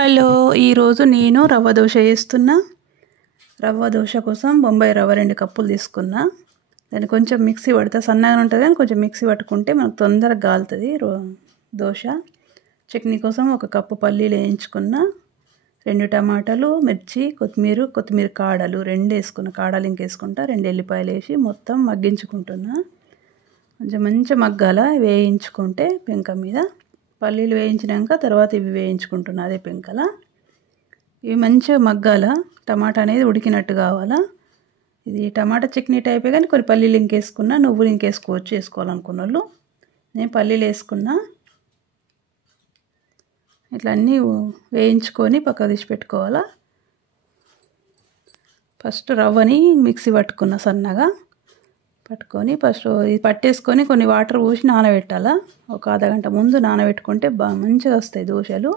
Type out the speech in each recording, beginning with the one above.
Hello, ఈరోజు నేను రవ్వ దోశ చేస్తున్నా. రవ్వ దోశ కోసం బొంబాయి రవ్వ 2 కప్పులు తీసుకున్నా. దాన్ని కొంచెం మిక్సీ పడితే సన్నగా ఉంటుంది, కానీ కొంచెం మిక్సీ పట్టుకుంటే మనకు తొందరగా కాలుతుంది దోశ. చట్నీ కోసం 1 కప్పు పల్లీలు వేయించుకున్నా, 2 టమాటాలు, మిర్చి, కొత్తిమీర కాడలు 2 వేసుకున్నా. కాడలు ఇంకేసుకుంటా, 2 ఎల్లిపాయలు వేసి మొత్తం మగ్గించుకుంటున్నా. కొంచెం మంచిగా మగ్గాల వేయించుకుంటే పెంక మీద. పల్లీలు వేయించినాక తర్వాత ఇవి వేయించుకుంటున్నా అదే పెంకల. ఇవి మంచిగా మగ్గాల, టమాటా అనేది ఉడికినట్టు కావాలా. ఇది టమాటా చట్నీ టైపే, కానీ కొన్ని పల్లీలు ఇంకేసుకున్నా, నువ్వులు ఇంకేసుకోవచ్చు వేసుకోవాలనుకున్న వాళ్ళు. నేను పల్లీలు వేసుకున్నా. ఇట్లా అన్నీ వేయించుకొని పక్కకు తీసి పెట్టుకోవాలా. ఫస్ట్ రవ్వని మిక్సీ పట్టుకున్నా సన్నగా. పట్టుకొని ఫస్ట్ ఇది పట్టేసుకొని కొన్ని వాటర్ పోసి నానబెట్టాలా. 1 అర్ధ గంట ముందు నానబెట్టుకుంటే మంచిగా వస్తాయి దోశలు.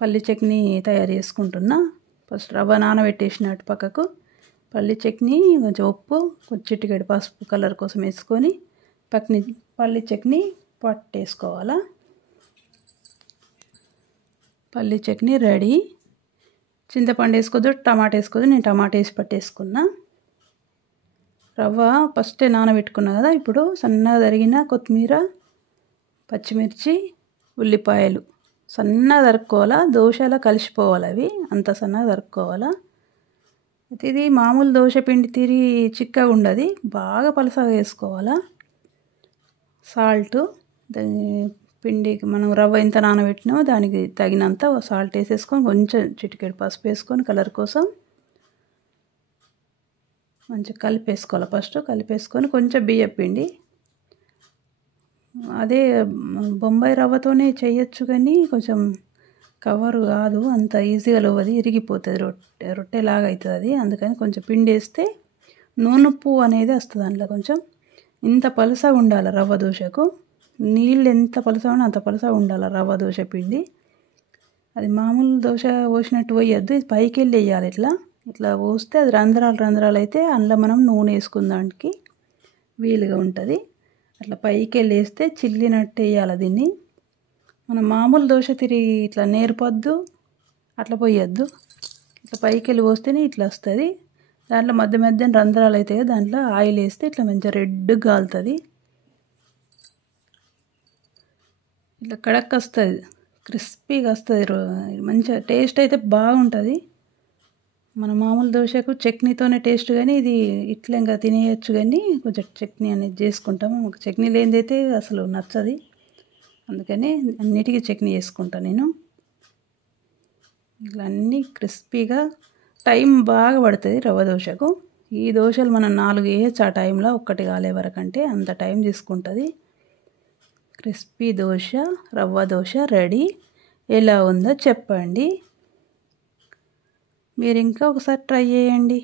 పల్లి చట్నీ తయారు చేసుకుంటున్నా. ఫస్ట్ రవ్వ నానబెట్టేసినట్టు పక్కకు, పల్లి చట్నీ, కొంచెం ఉప్పు, కొంచెం చిటికెడు పసుపు కలర్ కోసం వేసుకొని పక్కని పల్లి చట్నీ పట్టేసుకోవాలా. పల్లి చట్నీ రెడీ. చింతపండు వేసుకోవద్దు, టమాటా వేసుకోవద్దు. నేను టమాటా వేసి పట్టేసుకున్నా. రవ్వ ఫస్టే నానబెట్టుకున్నా కదా. ఇప్పుడు సన్నగా తరిగిన కొత్తిమీర, పచ్చిమిర్చి, ఉల్లిపాయలు సన్నగా తరుక్కోవాలా. దోశలా కలిసిపోవాలి అవి, అంత సన్నగా తరుక్కోవాలా. ఇది మామూలు దోశ పిండి తీరి చిక్కగా ఉండదు, బాగా పలసగా వేసుకోవాలా. సాల్ట్, పిండికి మనం రవ్వ ఎంత నానబెట్టినామో దానికి తగినంత సాల్ట్ వేసేసుకొని, కొంచెం చిటికెడు పసుపు వేసుకొని కలర్ కోసం మంచిగా కలిపేసుకోవాలి. ఫస్ట్ కలిపేసుకొని కొంచెం బియ్యం పిండి, అదే బొంబాయి రవ్వతోనే చేయొచ్చు, కానీ కొంచెం కవర్ కాదు, అంత ఈజీగా లేవది, ఇరిగిపోతుంది, రొట్టెలాగా అవుతుంది అది. అందుకని కొంచెం పిండి వేస్తే నూనెప్పు అనేది వస్తుంది అందులో. కొంచెం ఇంత పలసగా ఉండాలి రవ్వ దోశకు. నీళ్ళు ఎంత పలసగా ఉండాలి అంత పలసగా ఉండాలి రవ్వ దోశ పిండి. అది మామూలు దోశ పోసినట్టు పోయొద్దు, ఇది పైకి వెళ్ళి వేయాలి. ఇట్లా పోస్తే అది రంధ్రాలు అయితే అందులో మనం నూనె వేసుకుందానికి వీలుగా ఉంటుంది. అట్లా పైకి వెళ్ళి వేస్తే చిల్లినట్టు వేయాలి దీన్ని. మనం మామూలు దోశ తిరిగి ఇట్లా నేర్పొద్దు, అట్లా పోయొద్దు. ఇట్లా పైకి వెళ్ళి పోస్తేనే ఇట్లా వస్తుంది. దాంట్లో మధ్య రంధ్రాలు అయితే దాంట్లో ఆయిల్ వేస్తే ఇట్లా మంచిగా రెడ్గా కాలుతుంది. ఇట్లా కడక్ వస్తుంది, క్రిస్పీగా వస్తుంది, మంచిగా టేస్ట్ అయితే బాగుంటుంది. మన మామూలు దోశకు చట్నీతోనే టేస్ట్, కానీ ఇది ఇట్లా ఇంకా తినేయచ్చు, కానీ కొంచెం చట్నీ అనేది చేసుకుంటాము. చట్నీ లేనిదైతే అసలు నచ్చది, అందుకని అన్నిటికీ చట్నీ చేసుకుంటాను నేను. ఇట్లా అన్నీ క్రిస్పీగా టైం బాగా పడుతుంది రవ్వ దోశకు. ఈ దోశలు మనం 4 వేయచ్చు ఆ టైంలో, 1 కాలే వరకంటే అంత టైం తీసుకుంటుంది. Crispy dosa, rava dosa ready. ఎలా ఉందో చెప్పండి. మీరు ఇంకా ఒకసారి ట్రై చేయండి.